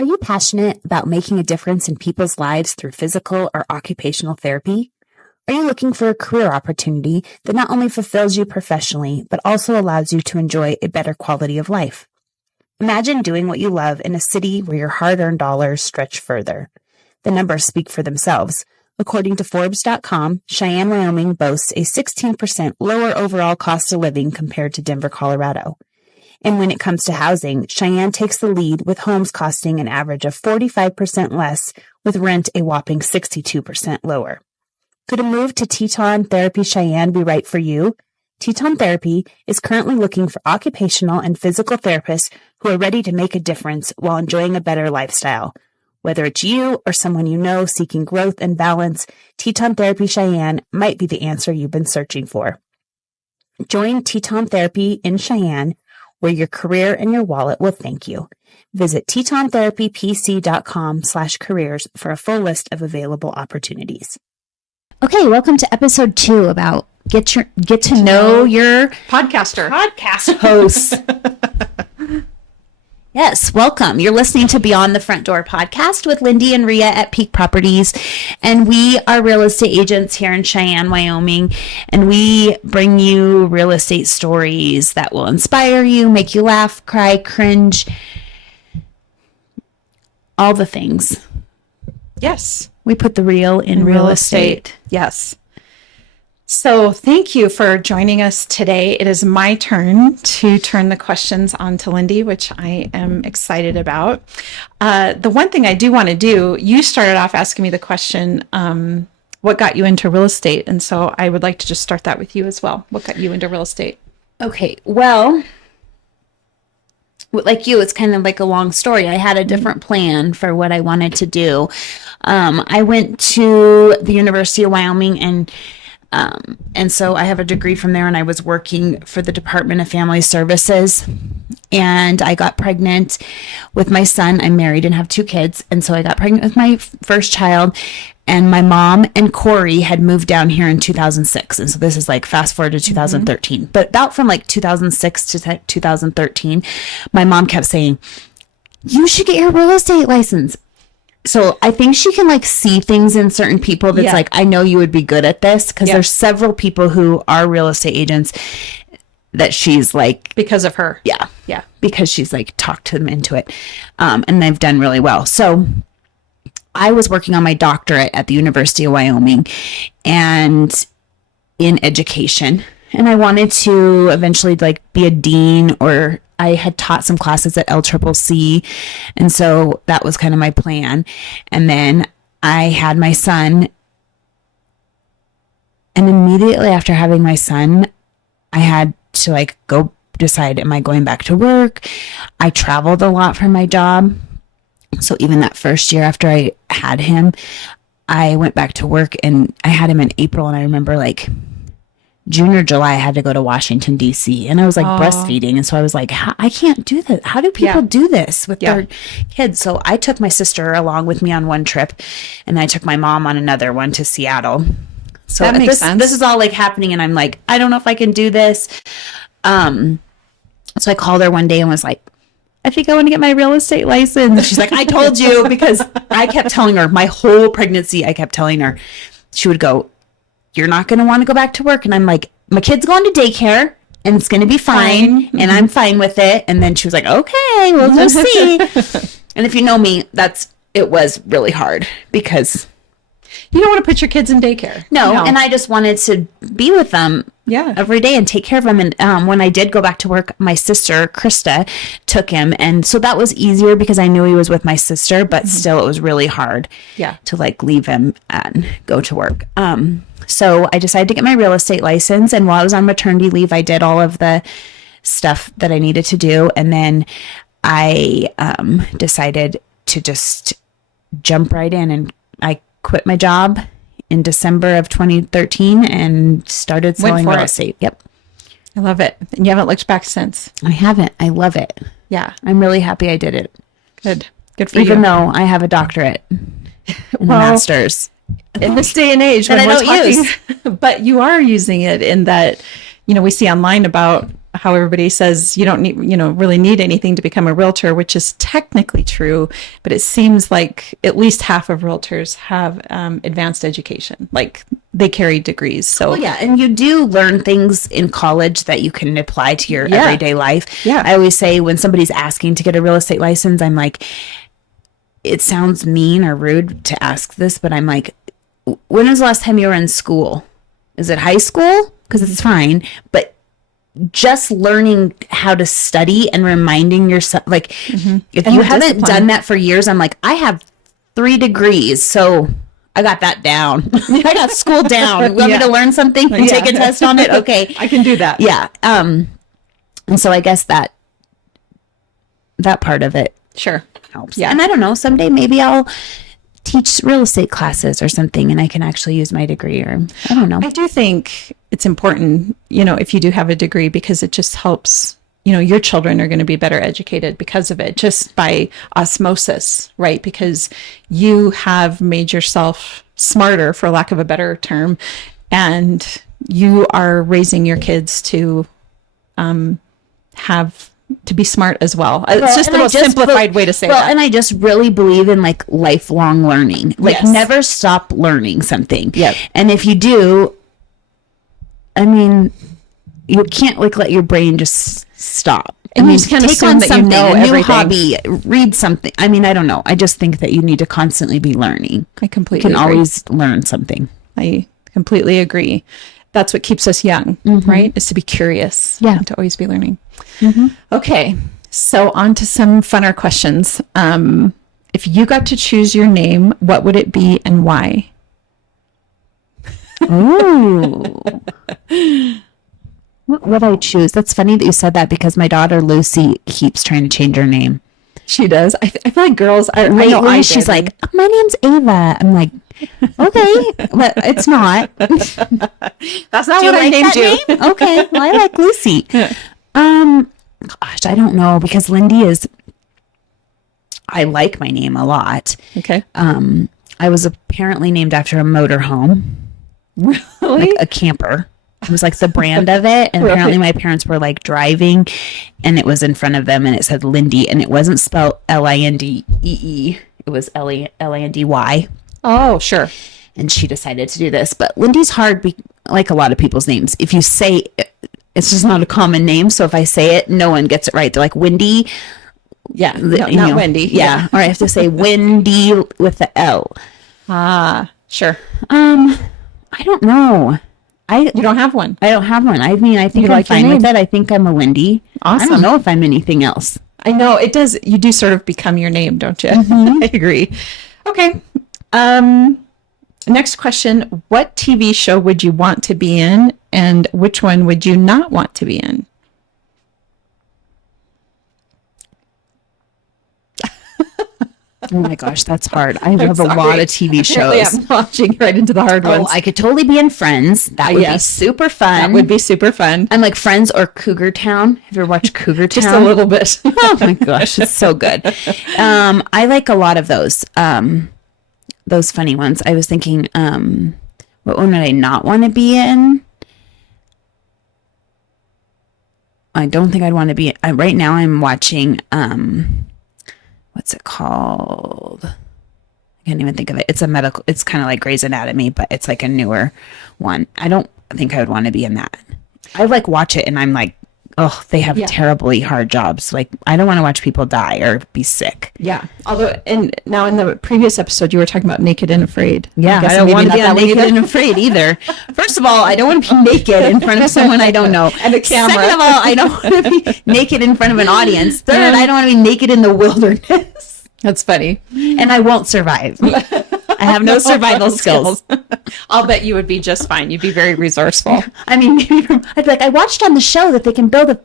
Are you passionate about making a difference in people's lives through physical or occupational therapy? Are you looking for a career opportunity that not only fulfills you professionally, but also allows you to enjoy a better quality of life? Imagine doing what you love in a city where your hard-earned dollars stretch further. The numbers speak for themselves. According to Forbes.com, Cheyenne, Wyoming boasts a 16% lower overall cost of living compared to Denver, Colorado. And when it comes to housing, Cheyenne takes the lead with homes costing an average of 45% less, with rent a whopping 62% lower. Could a move to Teton Therapy Cheyenne be right for you? Teton Therapy is currently looking for occupational and physical therapists who are ready to make a difference while enjoying a better lifestyle. Whether it's you or someone you know seeking growth and balance, Teton Therapy Cheyenne might be the answer you've been searching for. Join Teton Therapy in Cheyenne, where your career and your wallet will thank you. Visit tetontherapypc.com/careers for a full list of available opportunities. Okay, welcome to episode 2 about get to know your podcast hosts. Yes, welcome. You're listening to Beyond the Front Door podcast with Lindee and Rhea at Peak Properties, and we are real estate agents here in Cheyenne, Wyoming, and we bring you real estate stories that will inspire you, make you laugh, cry, cringe, all the things. Yes. We put the real in real estate. Yes. So thank you for joining us today. It is my turn to turn the questions on to Lindee, which I am excited about. The one thing I do want to do, you started off asking me the question, what got you into real estate? And so I would like to just start that with you as well. What got you into real estate? Okay, well, like you, it's kind of like a long story. I had a different plan for what I wanted to do. I went to the University of Wyoming and so I have a degree from there, and I was working for the Department of Family Services, and I got pregnant with my son. I'm married and have 2 kids. And so I got pregnant with my first child, and my mom and Corey had moved down here in 2006. And so this is like fast forward to 2013, but about from like 2006 to 2013, my mom kept saying, you should get your real estate license. So I think she can like see things in certain people that's like, I know you would be good at this, because there's several people who are real estate agents that she's like, because of her. Yeah. Because she's like talked them into it. And they've done really well. So I was working on my doctorate at the University of Wyoming and in education. And I wanted to eventually like be a dean, or I had taught some classes at LCCC. And so that was kind of my plan. And then I had my son. And immediately after having my son, I had to like go decide, am I going back to work? I traveled a lot for my job. So even that first year after I had him, I went back to work, and I had him in April. And I remember like June or July, I had to go to Washington, D.C. and I was like breastfeeding. And so I was like, I can't do this. How do people do this with their kids? So I took my sister along with me on one trip, and I took my mom on another one to Seattle. So that makes sense. This is all like happening, and I'm like, I don't know if I can do this. So I called her one day and was like, I think I want to get my real estate license. And she's like, I told you, because I kept telling her my whole pregnancy. I kept telling her, she would go, you're not going to want to go back to work. And I'm like, my kid's going to daycare, and it's going to be fine. And I'm fine with it. And then she was like, okay, we'll just see. And if you know me, it was really hard, because you don't want to put your kids in daycare. No. And I just wanted to be with them every day and take care of them. And when I did go back to work, my sister, Krista, took him. And so that was easier because I knew he was with my sister, but still it was really hard to like leave him and go to work. So I decided to get my real estate license. And while I was on maternity leave, I did all of the stuff that I needed to do. And then I decided to just jump right in, and I quit my job in December of 2013 and started selling real estate. Yep. I love it. And you haven't looked back since. I haven't. I love it. Yeah. I'm really happy I did it. Good for you. Even though I have a doctorate and a master's. In this day and age, that I don't use. But you are using it in that, we see online about how everybody says you don't need, really need anything to become a realtor, which is technically true, but it seems like at least half of realtors have advanced education, like they carry degrees. So yeah, and you do learn things in college that you can apply to your everyday life. Yeah. I always say when somebody's asking to get a real estate license, I'm like, it sounds mean or rude to ask this, but I'm like, when was the last time you were in school? Is it high school? Because it's fine, but just learning how to study and reminding yourself, like, if you haven't done that for years, I'm like, I have 3 degrees, so I got that down. I got school down. You want me to learn something and take a test on it? Okay. I can do that. Yeah. And so I guess that part of it sure helps. Yeah. And I don't know, someday maybe I'll teach real estate classes or something and I can actually use my degree, or I don't know. I do think it's important, if you do have a degree, because it just helps, your children are going to be better educated because of it, just by osmosis, right? Because you have made yourself smarter, for lack of a better term, and you are raising your kids to be smart as well. It's just the most simplified way to say that. And I just really believe in like lifelong learning. Like never stop learning something. Yep. And if you do, I mean, you can't like let your brain just stop. And you just kind of take on that something, a new everything. hobby, read something. I mean, I don't know. I just think that you need to constantly be learning. I completely agree. You can always learn something. I completely agree. That's what keeps us young, right? Is to be curious. Yeah. And to always be learning. Okay. So on to some funner questions. If you got to choose your name, what would it be and why? Ooh. What would I choose? That's funny that you said that, because my daughter Lucy keeps trying to change her name. She does. I feel like girls are. Lately, she's like, my name's Ava. I'm like, okay, but it's not. That's not what I named you. Okay, well, I like Lucy. Gosh, I don't know, because Lindee is. I like my name a lot. Okay. I was apparently named after a motorhome. Really? Like a camper. It was like the brand of it. And apparently my parents were like driving and it was in front of them and it said Lindee, and it wasn't spelled Lindee. It was Landy. Oh, sure. And she decided to do this. But Lindee's hard, like a lot of people's names. If you say it's just not a common name. So if I say it, no one gets it right. They're like Wendy. Yeah. Not Wendy. Yeah. Or I have to say Wendy with the L. Ah, sure. I don't know. You don't have one. I don't have one. I mean, I think I'm fine with it. I think I'm a Lindee. Awesome. I don't know if I'm anything else. I know it does. You do sort of become your name, don't you? I agree. Okay. Next question. What TV show would you want to be in, and which one would you not want to be in? Oh my gosh, that's hard. I have a lot of TV shows. I'm watching right into the hard ones. I could totally be in Friends. That would be super fun. That would be super fun. I'm like Friends or Cougar Town. Have you ever watched Cougar Town? Just a little bit. Oh my gosh, it's so good. I like a lot of those funny ones. I was thinking, what one would I not want to be in? I don't think I'd want to be. Right now, I'm watching. What's it called? I can't even think of it. It's it's kind of like Grey's Anatomy, but it's like a newer one. I don't think I would want to be in that. I like watch it and I'm like, oh, they have terribly hard jobs. Like, I don't want to watch people die or be sick. Yeah. Although, and now in the previous episode, you were talking about Naked and Afraid. Yeah. I don't want to be on Naked and Afraid either. First of all, I don't want to be naked in front of someone I don't know. And a camera. Second of all, I don't want to be naked in front of an audience. Third, I don't want to be naked in the wilderness. That's funny. And I won't survive. I have no survival skills. I'll bet you would be just fine. You'd be very resourceful. I mean, I'd be like, I watched on the show that they can build a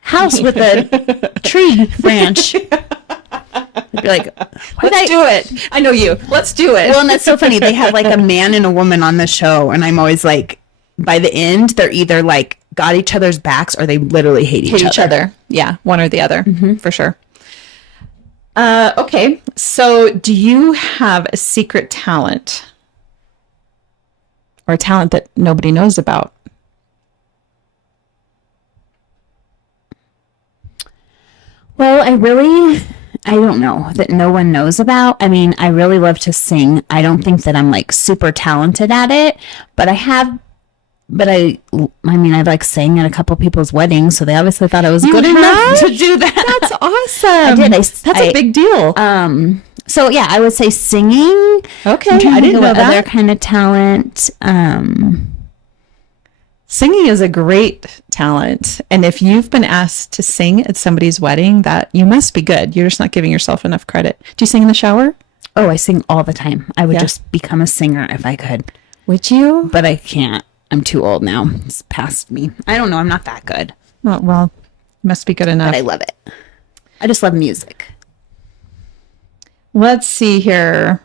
house with a tree branch. I'd be like, let's do it. I know you. Let's do it. Well, and that's so funny. They have like a man and a woman on the show. And I'm always like, by the end, they're either like got each other's backs or they literally hate each other. Yeah, one or the other, for sure. Okay, so do you have a secret talent or a talent that nobody knows about? Well, I don't know that no one knows about. I mean, I really love to sing. I don't think that I'm like super talented at it, but I mean, I like sang at a couple people's weddings, so they obviously thought I was good enough to do that. That's awesome. I did. That's a big deal. So yeah, I would say singing. Okay, I didn't know that. Other kind of talent. Singing is a great talent. And if you've been asked to sing at somebody's wedding, that you must be good. You're just not giving yourself enough credit. Do you sing in the shower? Oh, I sing all the time. I would just become a singer if I could. Would you? But I can't. I'm too old now. It's past me. I don't know. I'm not that good. Oh, well, must be good enough. But I love it. I just love music. Let's see here.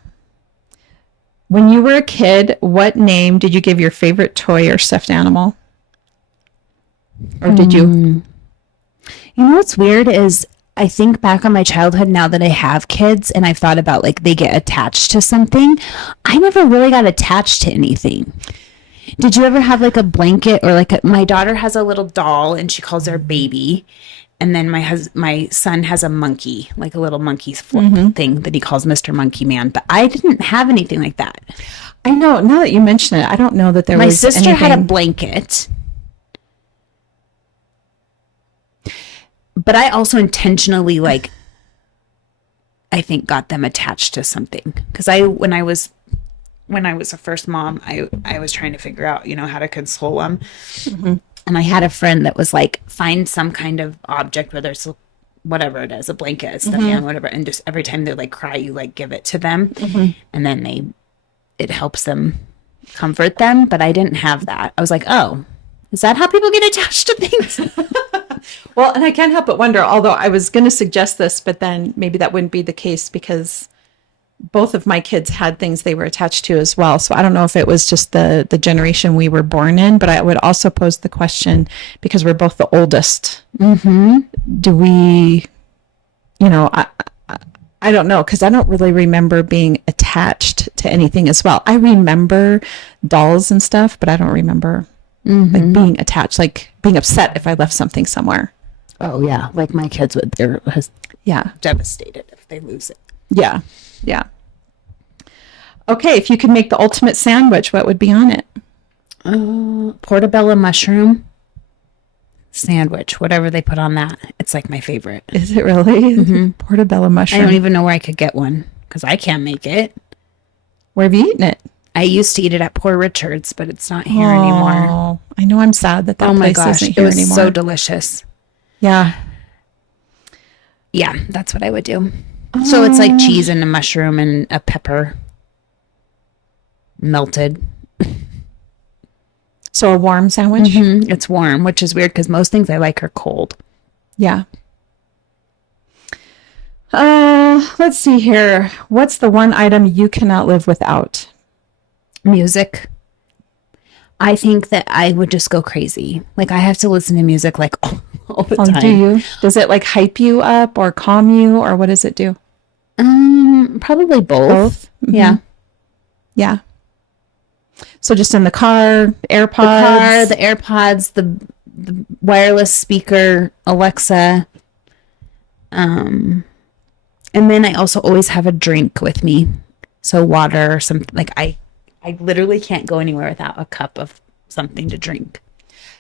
When you were a kid, what name did you give your favorite toy or stuffed animal? Or did you? You know what's weird is I think back on my childhood now that I have kids and I've thought about like they get attached to something. I never really got attached to anything. Did you ever have like a blanket or like my daughter has a little doll and she calls her baby. And then my son has a monkey, like a little monkey flip thing that he calls Mr. Monkey Man. But I didn't have anything like that. I know. Now that you mention it, I don't know that there was My sister anything. had a blanket. But I also intentionally, like, I think got them attached to something. Because when I was a first mom, I was trying to figure out, how to console them. Mm-hmm. And I had a friend that was like, find some kind of object, whether it's whatever it is, a blanket, a stuffed animal, whatever. And just every time they like cry, you like give it to them. Mm-hmm. And then it helps them comfort them. But I didn't have that. I was like, oh, is that how people get attached to things? Well, and I can't help but wonder, although I was going to suggest this, but then maybe that wouldn't be the case because both of my kids had things they were attached to as well. So I don't know if it was just the generation we were born in, but I would also pose the question, because we're both the oldest, do we, I don't know, because I don't really remember being attached to anything as well. I remember dolls and stuff, but I don't remember like being attached, like being upset if I left something somewhere. Oh yeah, like my kids would. They're devastated if they lose it. Yeah. Yeah. Okay, if you could make the ultimate sandwich, what would be on it? Portobello mushroom sandwich, whatever they put on that. It's like my favorite. Is it really? Portobello mushroom. I don't even know where I could get one because I can't make it. Where have you eaten it? I used to eat it at Poor Richard's, but it's not here anymore. I know. I'm sad that oh my gosh, isn't here it was anymore. So delicious. Yeah. Yeah, that's what I would do. So it's like cheese and a mushroom and a pepper melted. So a warm sandwich? It's warm, which is weird because most things I like are cold. Yeah. Let's see here. What's the one item you cannot live without? Music. I think that I would just go crazy. Like I have to listen to music like all the time. Do you? Does it like hype you up or calm you, or what does it do? Probably both. Yeah. Yeah. So just in the car, AirPods. The AirPods, the wireless speaker, Alexa. And then I also always have a drink with me. So water or something. Like I literally can't go anywhere without a cup of something to drink.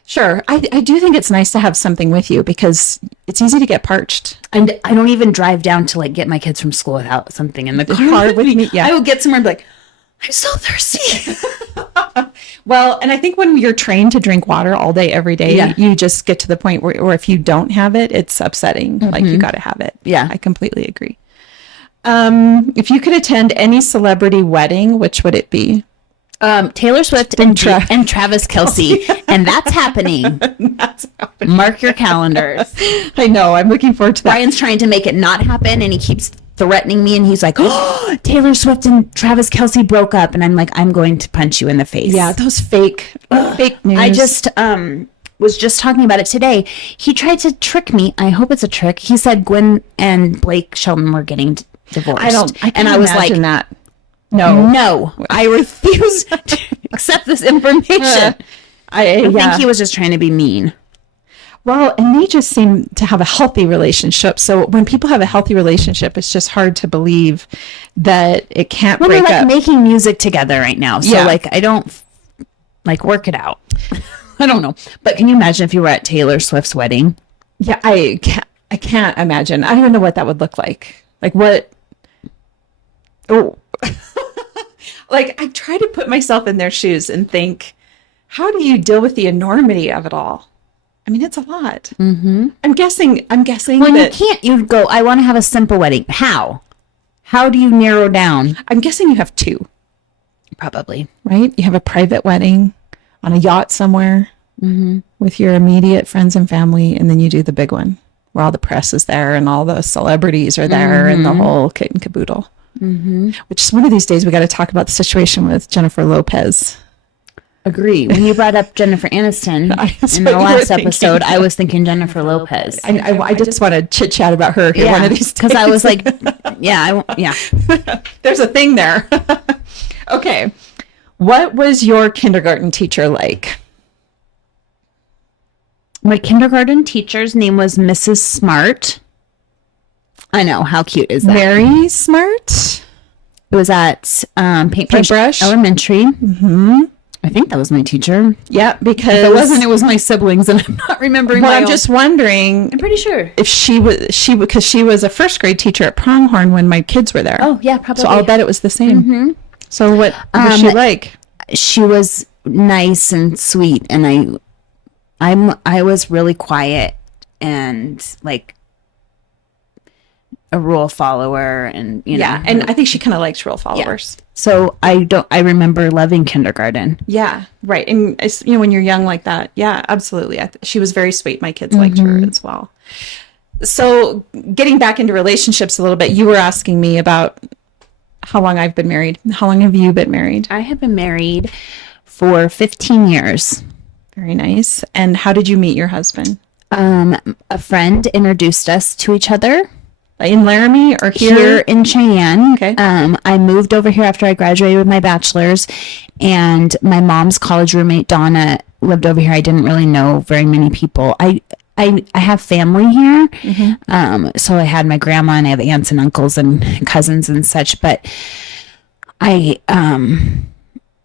Sure. I do think it's nice to have something with you because it's easy to get parched. And I don't even drive down to like get my kids from school without something in the car with me. Yeah. I will get somewhere and be like, I'm so thirsty. Well, and I think when you're trained to drink water all day, every day, you just get to the point where if you don't have it, it's upsetting. Like you got to have it. Yeah. I completely agree. If you could attend any celebrity wedding, which would it be? Taylor Swift and Travis Kelce. And that's happening. Mark your calendars. I know. I'm looking forward to that. Brian's trying to make it not happen and he keeps threatening me and he's like, oh, Taylor Swift and Travis Kelce broke up. And I'm like, I'm going to punch you in the face. Yeah, those fake news. I just was just talking about it today. He tried to trick me. I hope it's a trick. He said Gwen and Blake Shelton were getting divorced. I was like, that. No, I refuse to accept this information. I think he was just trying to be mean. Well, and they just seem to have a healthy relationship. So when people have a healthy relationship, it's just hard to believe that it can't break they're like up. making music together right now. So Yeah. like, I don't like work it out. I don't know. But can you imagine if you were at Taylor Swift's wedding? Yeah, I can't imagine. I don't even know what that would look like. Like what? Oh, like I try to put myself in their shoes and think, how do you deal with the enormity of it all? I mean, it's a lot. Mm-hmm. I'm guessing Well, that you go, I want to have a simple wedding. How? How do you narrow down? I'm guessing you have two, Probably. right? You have a private wedding on a yacht somewhere with your immediate friends and family, and then you do the big one where all the press is there and all the celebrities are there and the whole kit and caboodle. Which is one of these days we got to talk about the situation with Jennifer Lopez. Agree. When you brought up Jennifer Aniston That's in what the you were last thinking. episode, I was thinking Jennifer Lopez. I just want to chit chat about her here one of these days. Because I was like, yeah. There's a thing there. Okay. What was your kindergarten teacher like? My kindergarten teacher's name was Mrs. Smart. I know. How cute is that? Very smart. It was at Paintbrush Elementary. I think that was my teacher. Yeah, because If it wasn't, it was my siblings, and I'm not remembering. Well, my I'm own. just wondering I'm pretty sure. if because she was a first grade teacher at Pronghorn when my kids were there. Oh yeah, probably. So I'll bet it was the same. So what was she like? She was nice and sweet, and I was really quiet and like a rule follower, and you know. And I think she kind of likes rule followers. So I remember loving kindergarten. Yeah, right. And it's, when you're young like that, yeah, absolutely. She was very sweet. My kids liked her as well. So getting back into relationships a little bit, you were asking me about how long I've been married. How long have you been married? I have been married for 15 years. Very nice. And how did you meet your husband? A friend introduced us to each other. In Laramie or Here in Cheyenne. Okay. I moved over here after I graduated with my bachelor's, and my mom's college roommate Donna lived over here. I didn't really know very many people. I have family here, so I had my grandma, and I have aunts and uncles and cousins and such. But I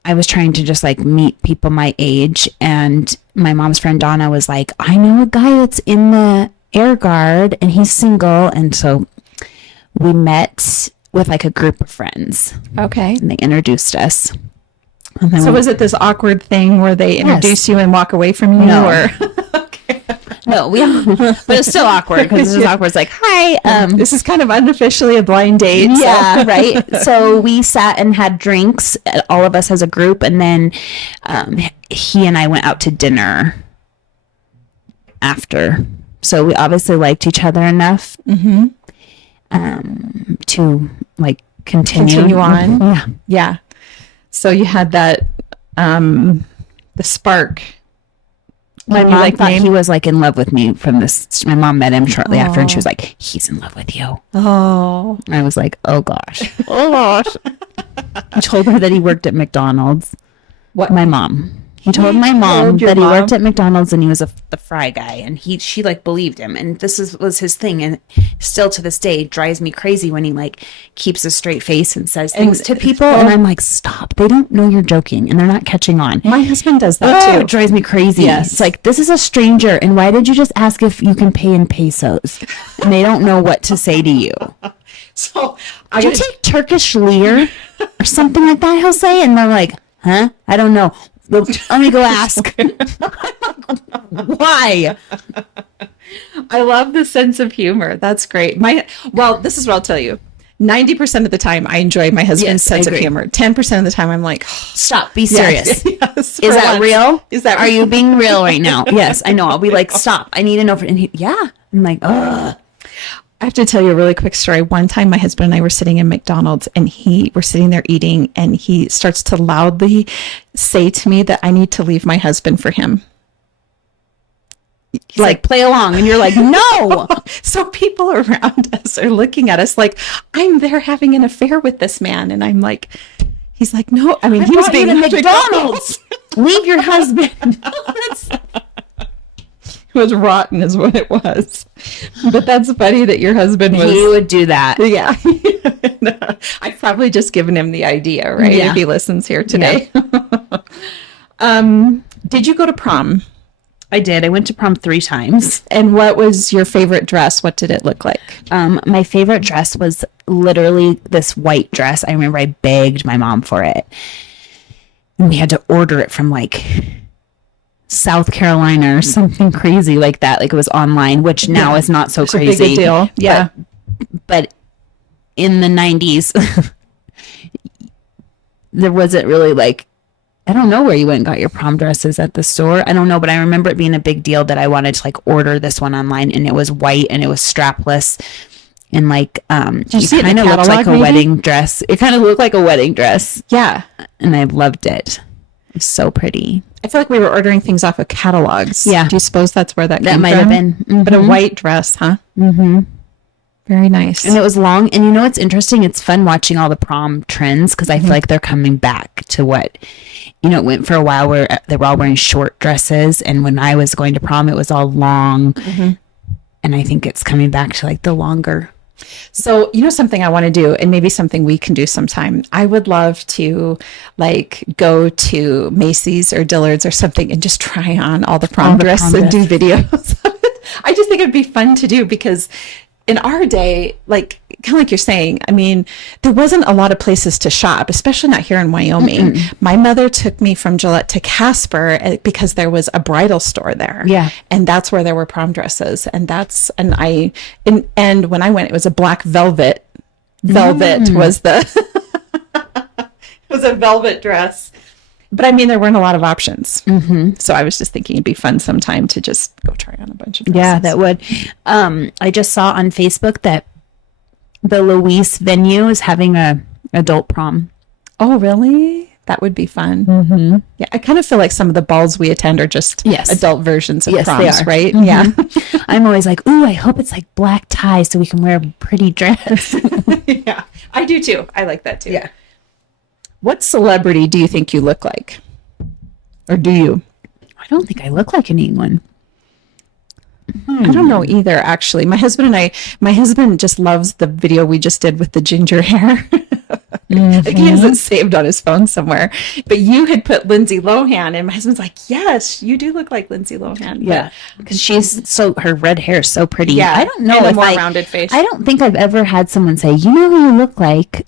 was trying to just like meet people my age, and my mom's friend Donna was like, "I know a guy that's in the Air Guard and he's single," and so we met with like a group of friends. Okay. And they introduced us. So was it this awkward thing where they introduce you and walk away from you? No. Or No, but it's still awkward because it's awkward. It's like, hi. this is kind of unofficially a blind date. Yeah, right. So we sat and had drinks, all of us as a group, and then he and I went out to dinner after. So we obviously liked each other enough to like continue on. Yeah. Yeah. So you had that, the spark. My mom like thought name? he was like in love with me from this. My mom met him shortly after, and she was like, "He's in love with you." Oh. I was like, "Oh gosh, oh gosh." I told her that he worked at McDonald's. What? My mom. He told my mom told your that he mom? worked at McDonald's and he was the fry guy, and she like believed him, and was his thing, and still to this day drives me crazy when he like keeps a straight face and says things to people, and I'm like, stop, they don't know you're joking and they're not catching on. My husband does that too. It drives me crazy. Yes. It's like, this is a stranger, and why did you just ask if you can pay in pesos? And they don't know what to say to you. So Did you take Turkish lira or something like that, he'll say, and they're like, huh? I don't know. Let me go ask. Why? I love the sense of humor. That's great. Well, this is what I'll tell you. 90% of the time, I enjoy my husband's sense of humor. 10% of the time, I'm like, stop, be serious. Yes, Is that real? Is that Are you being real right now? Yes, I know. I'll be like, stop. I need to know. Yeah. I'm like, ugh. I have to tell you a really quick story. One time, my husband and I were sitting in McDonald's, and we're sitting there eating, and he starts to loudly say to me that I need to leave my husband for him. He's like, play along, and you're like, no. So people around us are looking at us like, I'm there having an affair with this man, and I'm like, he's like, no. I mean, he was being to McDonald's. Leave your husband. It was rotten is what it was. But that's funny that your husband was... He would do that. Yeah. I've probably just given him the idea, right? Yeah. If he listens here today. Did you go to prom? I did. I went to prom 3 times. And what was your favorite dress? What did it look like? My favorite dress was literally this white dress. I remember I begged my mom for it. And we had to order it from like South Carolina or something crazy like that. Like it was online, which now is not so crazy. It's a big deal. Yeah. But in the 90s, there wasn't really like, I don't know where you went and got your prom dresses at the store. I don't know, but I remember it being a big deal that I wanted to like order this one online, and it was white and it was strapless. And like, Did you see it in kind the of looked like catalog, a maybe? wedding dress. It kind of looked like a wedding dress. Yeah. And I loved it. It was so pretty. I feel like we were ordering things off of catalogs. Yeah. Do you suppose that's where that came That from? might have been. But a white dress, huh? Mm-hmm. Very nice. And it was long. And you know what's interesting? It's fun watching all the prom trends because I feel like they're coming back to what, you know, it went for a while where they were all wearing short dresses. And when I was going to prom, it was all long. And I think it's coming back to like the longer. So, you know, something I want to do, and maybe something we can do sometime. I would love to like go to Macy's or Dillard's or something and just try on all the prom dresses and do videos. I just think it'd be fun to do because in our day, like kind of like you're saying, I mean, there wasn't a lot of places to shop, especially not here in Wyoming. My mother took me from Gillette to Casper because there was a bridal store there. Yeah. And that's where there were prom dresses. And when I went, it was a black velvet. Velvet was it was a velvet dress. But I mean, there weren't a lot of options. So I was just thinking it'd be fun sometime to just go try on a bunch of dresses. Yeah, that would. I just saw on Facebook that the Luis venue is having a adult prom. Oh, really? That would be fun. Yeah, I kind of feel like some of the balls we attend are just adult versions of proms, they are. right? Yeah. I'm always like, ooh, I hope it's like black tie so we can wear a pretty dress. Yeah, I do too. I like that too. Yeah. What celebrity do you think you look like? Or do you? I don't think I look like anyone. I don't know either, actually. My husband just loves the video we just did with the ginger hair. I think he has it saved on his phone somewhere. But you had put Lindsay Lohan, and my husband's like, yes, you do look like Lindsay Lohan. Yeah, because her red hair is so pretty. Yeah, I don't know and a if more rounded face. I don't think I've ever had someone say, you know who you look like.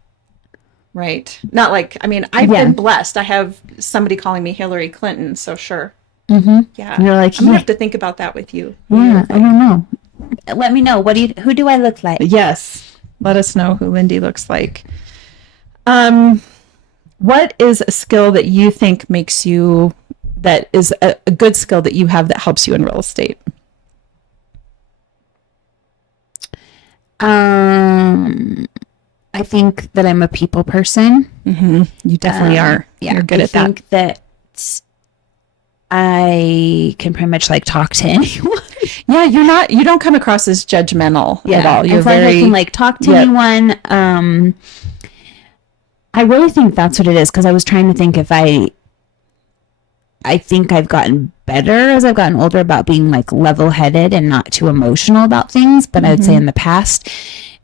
Right. Not like, I mean, I've been blessed. I have somebody calling me Hillary Clinton, so sure. Yeah. You're like, I'm gonna have to think about that with you. Yeah, I don't know. Let me know. Who do I look like? Yes. Let us know who Lindy looks like. What is a skill that you think that is a good skill that you have that helps you in real estate? I think that I'm a people person. You definitely are. Yeah, You're good at that. I think that I can pretty much like talk to anyone. Yeah, you don't come across as judgmental at all. You're I can like talk to anyone. I really think that's what it is, because I was trying to think if I think I've gotten better as I've gotten older about being like level-headed and not too emotional about things. But I would say in the past,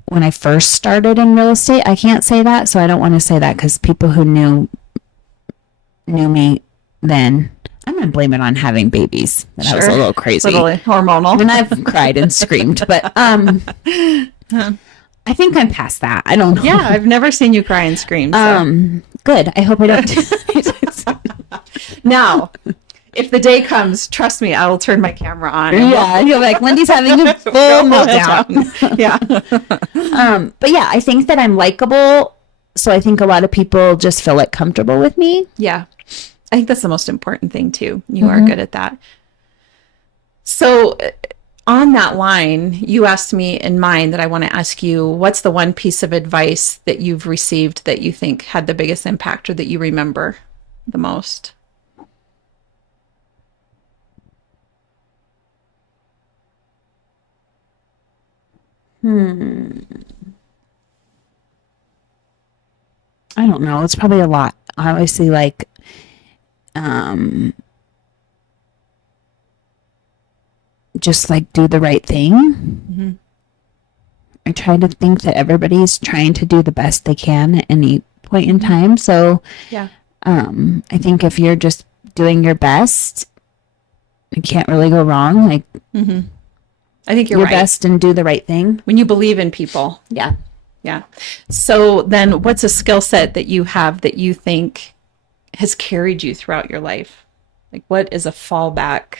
when I first started in real estate, I can't say that. So I don't want to say that, because people who knew me then, I'm going to blame it on having babies. That I was a little crazy. Little hormonal. And I've cried and screamed, but I think I'm past that. I don't know. Yeah, I've never seen you cry and scream. So. Good. I hope I don't. Now, if the day comes, trust me, I will turn my camera on. Yeah, you're like, Lindy's having a full meltdown. Yeah. But yeah, I think that I'm likable. So I think a lot of people just feel like comfortable with me. Yeah. I think that's the most important thing too. You are good at that. So on that line, you asked me in mine that I want to ask you, what's the one piece of advice that you've received that you think had the biggest impact or that you remember the most? I don't know. It's probably a lot. Obviously, like, just like do the right thing. I try to think that everybody's trying to do the best they can at any point in time. So I think if you're just doing your best, you can't really go wrong. Like I think you're your right. best and do the right thing. When you believe in people. Yeah. Yeah. So then what's a skill set that you have that you think has carried you throughout your life? Like what is a fallback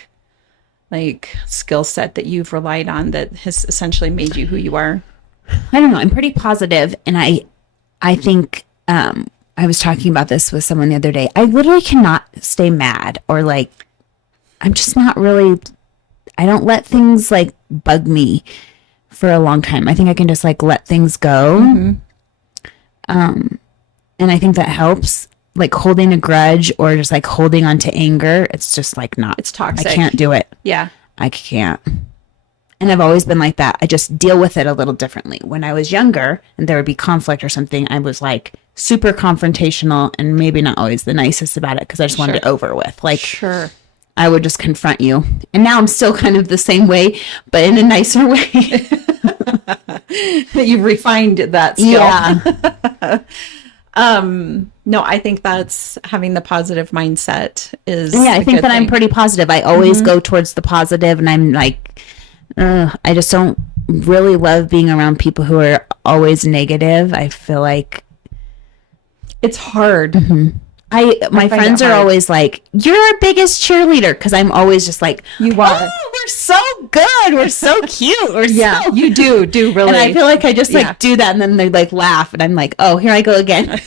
like skill set that you've relied on that has essentially made you who you are? I don't know. I'm pretty positive, and I think I was talking about this with someone the other day. I literally cannot stay mad, or like I'm just not really. I don't let things like bug me for a long time. I think I can just like let things go. And I think that helps. Like holding a grudge or just like holding on to anger, it's just like not. It's toxic. I can't do it. Yeah. I can't. And I've always been like that. I just deal with it a little differently. When I was younger and there would be conflict or something, I was like super confrontational and maybe not always the nicest about it because I just wanted it over with. Like, I would just confront you. And now I'm still kind of the same way, but in a nicer way. You've refined that skill. Yeah. No, I think that's having the positive mindset is. Yeah, I think that I'm pretty positive. I always go towards the positive, and I'm like, I just don't really love being around people who are always negative. I feel like it's hard. My friends are always like, "You're our biggest cheerleader," because I'm always just like, "You are. Oh, we're so good. We're so cute. We're so you do really." And I feel like I just like do that, and then they like laugh, and I'm like, "Oh, here I go again."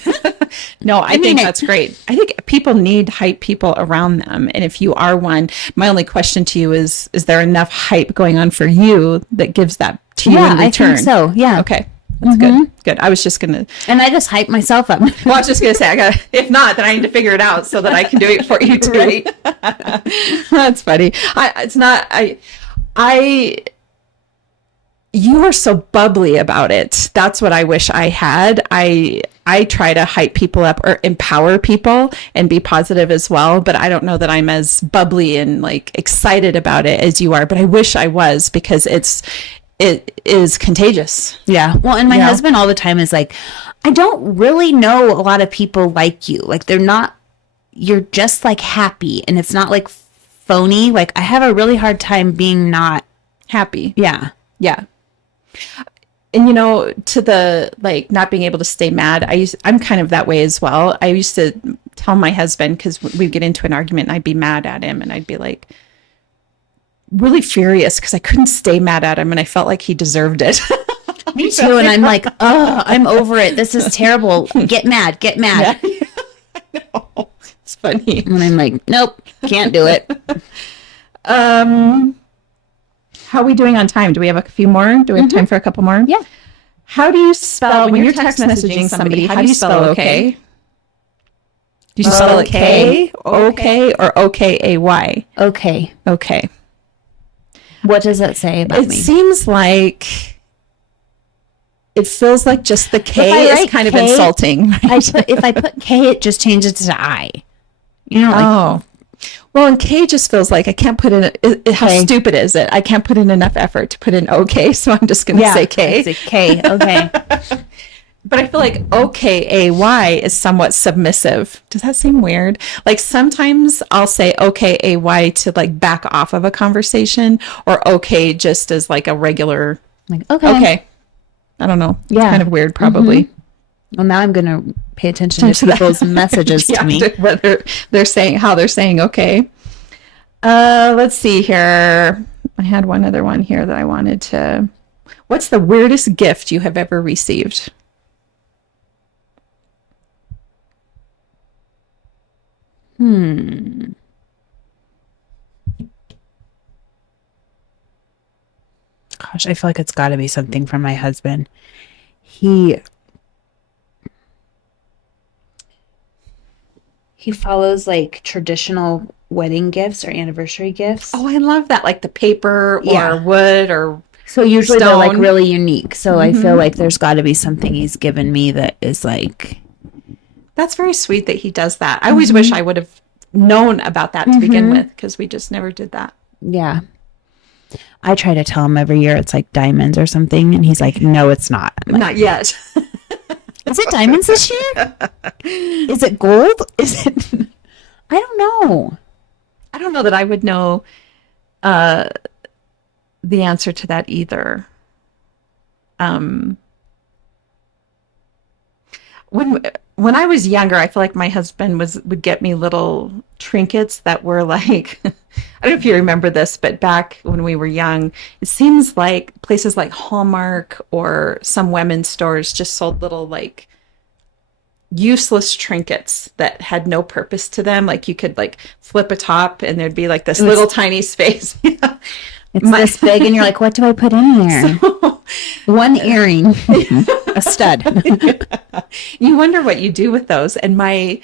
No, I think that's great. I think people need hype people around them, and if you are one, my only question to you is there enough hype going on for you that gives that to you in return? I think so. Yeah. Okay. That's good. Good. I was just going to. And I just hype myself up. Well, I was just going to say, if not, then I need to figure it out so that I can do it for you too. Right. That's funny. You are so bubbly about it. That's what I wish I had. I try to hype people up or empower people and be positive as well, but I don't know that I'm as bubbly and like excited about it as you are, but I wish I was because it is contagious. Yeah. Well, and my husband all the time is like, I don't really know a lot of people like you. Like you're just like happy and it's not like phony. Like I have a really hard time being not happy. Yeah. Yeah. And to the like not being able to stay mad, I'm kind of that way as well. I used to tell my husband, because we'd get into an argument and I'd be mad at him and I'd be like really furious because I couldn't stay mad at him and I felt like he deserved it. Me too. And I'm like, oh, I'm over it. This is terrible. Get mad. Yeah. I know. It's funny. And I'm like, nope, can't do it. How are we doing on time? Do we have a few more? Do we have time for a couple more? Yeah. How do you spell when you're text messaging somebody? How do you spell okay? Do you spell it K, okay, or OKAY? Okay. Okay. What does that say about me? It seems like it feels like just the K is kind of insulting. If I put K, it just changes to I. Well, and K just feels like I can't put in how stupid is it? I can't put in enough effort to put in okay, so I'm just going to say K. Say K, okay. But I feel like OKAY is somewhat submissive. Does that seem weird? Like sometimes I'll say OKAY to like back off of a conversation, or okay just as like a regular like okay. I don't know. Yeah. It's kind of weird probably. Well, now I'm going to pay attention to people's messages to me. Whether how they're saying okay. Let's see here. I had one other one here that I wanted to. What's the weirdest gift you have ever received? Gosh, I feel like it's got to be something from my husband. He follows like traditional wedding gifts or anniversary gifts. Oh, I love that. Like the paper or wood or so usually stone. They're like really unique. So I feel like there's got to be something he's given me that is like. That's very sweet that he does that. I always wish I would have known about that to begin with because we just never did that. Yeah. I try to tell him every year it's like diamonds or something, and he's like, no, it's not. I'm like, Not yet. is it diamonds this year? Is it gold? Is it? I don't know. I don't know that I would know the answer to that either. When I was younger, I feel like my husband would get me little trinkets that were like, I don't know if you remember this, but back when we were young, it seems like places like Hallmark or some women's stores just sold little like useless trinkets that had no purpose to them. Like you could like flip a top and there'd be like this little tiny space. Yeah. It's this big, and you're like, what do I put in here? One earring, a stud. You wonder what you do with those. And my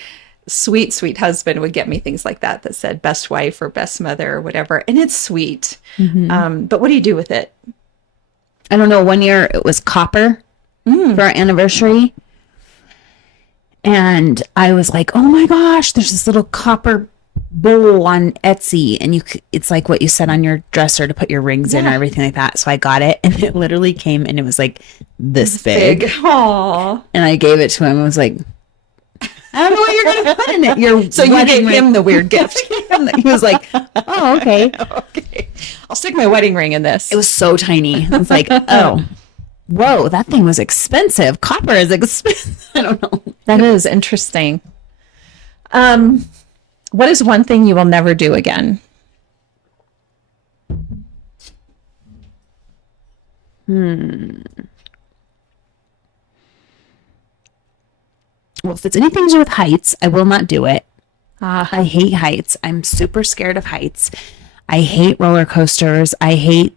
sweet, sweet husband would get me things like that that said best wife or best mother or whatever. And it's sweet. But what do you do with it? I don't know. One year it was copper for our anniversary. And I was like, oh my gosh, there's this little copper bowl on Etsy, and it's like what you set on your dresser to put your rings in or everything like that. So I got it, and it literally came, and it was like this big. Aww. And I gave it to him. I was like, I don't know what you're going to put in it. So you gave him the weird gift. He was like, oh, okay. Okay. I'll stick my wedding ring in this. It was so tiny. I was like, oh, whoa, that thing was expensive. Copper is expensive. I don't know. That is interesting. What is one thing you will never do again? Well, if it's anything to do with heights, I will not do it. Ah. I hate heights. I'm super scared of heights. I hate roller coasters. I hate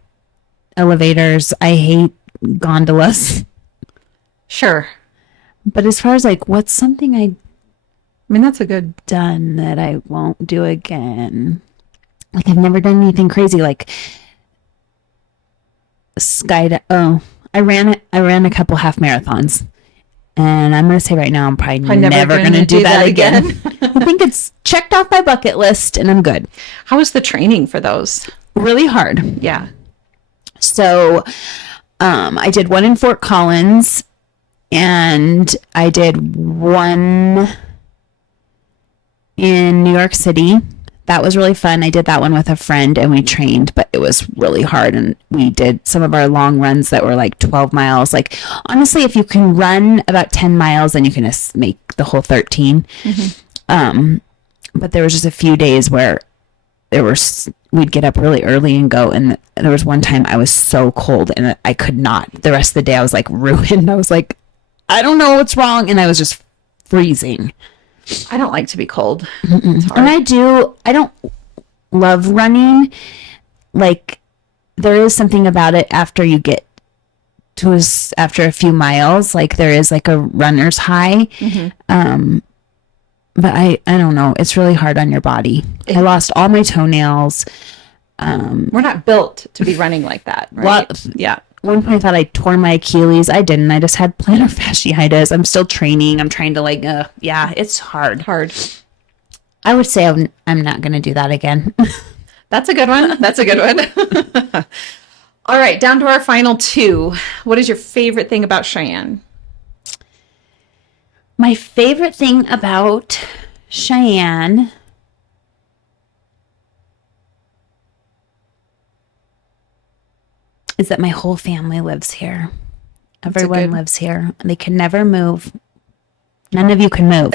elevators. I hate gondolas. Sure. But as far as like, what's something I mean, that's a good done that I won't do again? Like, I've never done anything crazy like I ran a couple half marathons. And I'm going to say right now, I'm probably never going to do that again. I think it's checked off my bucket list, and I'm good. How was the training for those? Really hard. Yeah. So I did one in Fort Collins, and I did one in New York City. That was really fun. I did that one with a friend, and we trained, but it was really hard. And we did some of our long runs that were like 12 miles. Like, honestly, if you can run about 10 miles, then you can make the whole 13. But there was just a few days where we'd get up really early and go. And there was one time I was so cold and I could not. The rest of the day I was like ruined. I was like, I don't know what's wrong. And I was just freezing. I don't like to be cold. And I don't love running. Like, there is something about it after you get to after a few miles, like there is like a runner's high. But I don't know. It's really hard on your body. I lost all my toenails. We're not built to be running like that, right? Yeah. At one point I thought I tore my Achilles. I didn't. I just had plantar fasciitis. I'm still training. I'm trying to it's hard. I would say I'm not going to do that again. That's a good one. All right. Down to our final two. What is your favorite thing about Cheyenne? My favorite thing about Cheyenne is that my whole family lives here. Everyone lives here. They can never move. None of you can move.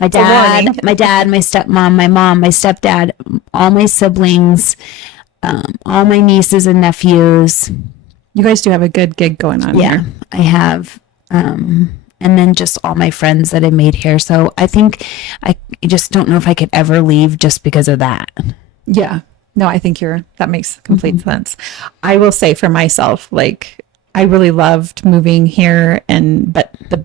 My dad, my stepmom, my mom, my stepdad, all my siblings, all my nieces and nephews. You guys do have a good gig going on here. I have. And then just all my friends that I made here. So I think I just don't know if I could ever leave just because of that. Yeah. No, I think that makes complete sense. I will say for myself, like, I really loved moving here, but the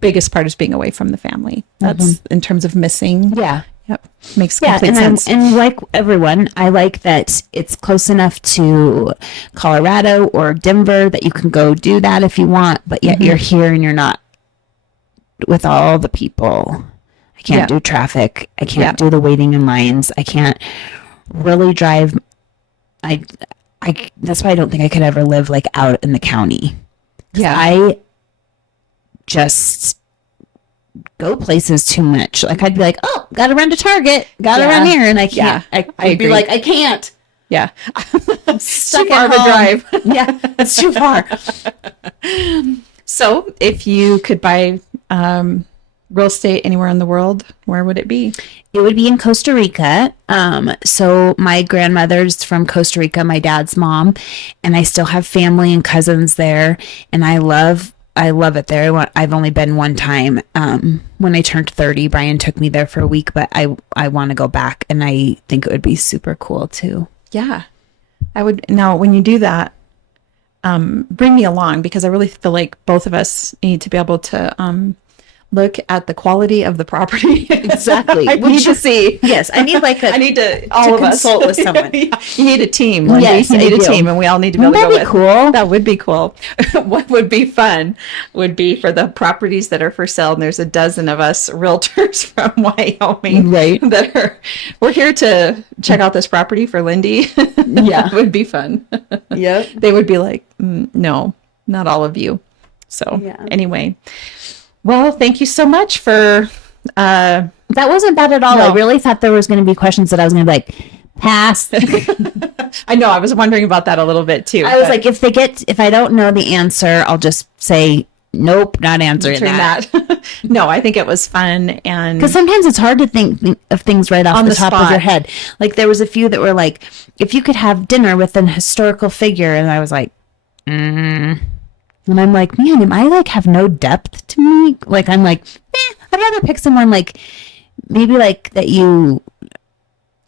biggest part is being away from the family. That's in terms of missing. Yeah. Yep. Makes complete sense. And like everyone, I like that it's close enough to Colorado or Denver that you can go do that if you want, but yet you're here and you're not with all the people. I can't do traffic. I can't do the waiting in lines. I can't really drive. that's why I don't think I could ever live like out in the county. Yeah. I just go places too much. Like I'd be like, oh, gotta run to Target, gotta run here, and I can't. Yeah, I'd be like, I can't. Yeah. Stuck too far at of a home. drive. Yeah, it's too far. So if you could buy real estate anywhere in the world, where would it be? It would be in Costa Rica. So my grandmother's from Costa Rica, my dad's mom, and I still have family and cousins there, and I love it there. I've only been one time. When I turned 30, Brian took me there for a week, but I want to go back, and I think it would be super cool too. Yeah. I would. Now, when you do that, bring me along, because I really feel like both of us need to be able to look at the quality of the property. Exactly. I need to see. Yes, I need like I need to all of us consult with someone. Yeah. You need a team, Lindy. Yes, you need I a do. team, and we all need to be able to That'd go be with. cool. That would be cool. What would be fun would be for the properties that are for sale, and there's a dozen of us realtors from Wyoming, Right. we're here to check out this property for Lindy. Yeah. It would be fun. Yep. They would be like, no, not all of you. So anyway, well, thank you so much for, That wasn't bad at all. No. I really thought there was going to be questions that I was going to be like, pass. I know I was wondering about that a little bit too. I was like, if I don't know the answer, I'll just say, nope, not answering that. No, I think it was fun. And Because sometimes it's hard to think of things right off On the the top of spot. your head. Like there was a few that were like, if you could have dinner with an historical figure, and I was like, and I'm like, man, am I like have no depth to me? Like I'm like, I'd rather pick someone like maybe like that you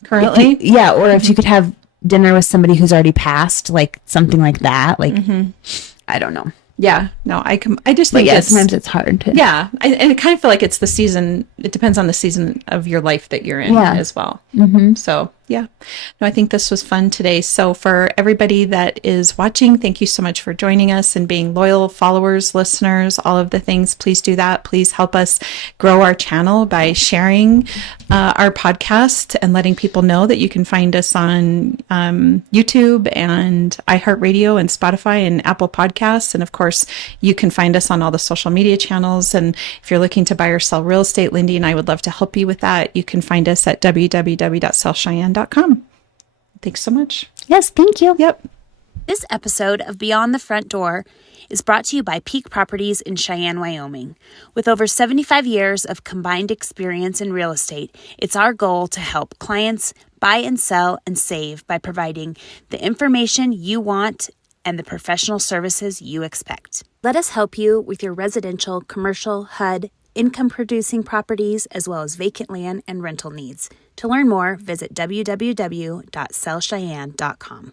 currently, or if you could have dinner with somebody who's already passed, like something like that. Like I don't know. yeah, no, I just But think yeah, it's, sometimes it's hard to. yeah, and I kind of feel like it's the season. It depends on the season of your life that you're in as well. So yeah, no, I think this was fun today. So for everybody that is watching, thank you so much for joining us and being loyal followers, listeners, all of the things. Please do that. Please help us grow our channel by sharing our podcast and letting people know that you can find us on YouTube and iHeartRadio and Spotify and Apple Podcasts. And of course, you can find us on all the social media channels. And if you're looking to buy or sell real estate, Lindy and I would love to help you with that. You can find us at www.sellcheyenne.com. Thanks so much. Yes, thank you. Yep. This episode of Beyond the Front Door is brought to you by Peak Properties in Cheyenne, Wyoming. With over 75 years of combined experience in real estate, it's our goal to help clients buy and sell and save by providing the information you want and the professional services you expect. Let us help you with your residential, commercial, HUD, income-producing properties, as well as vacant land and rental needs. To learn more, visit www.sellcheyenne.com.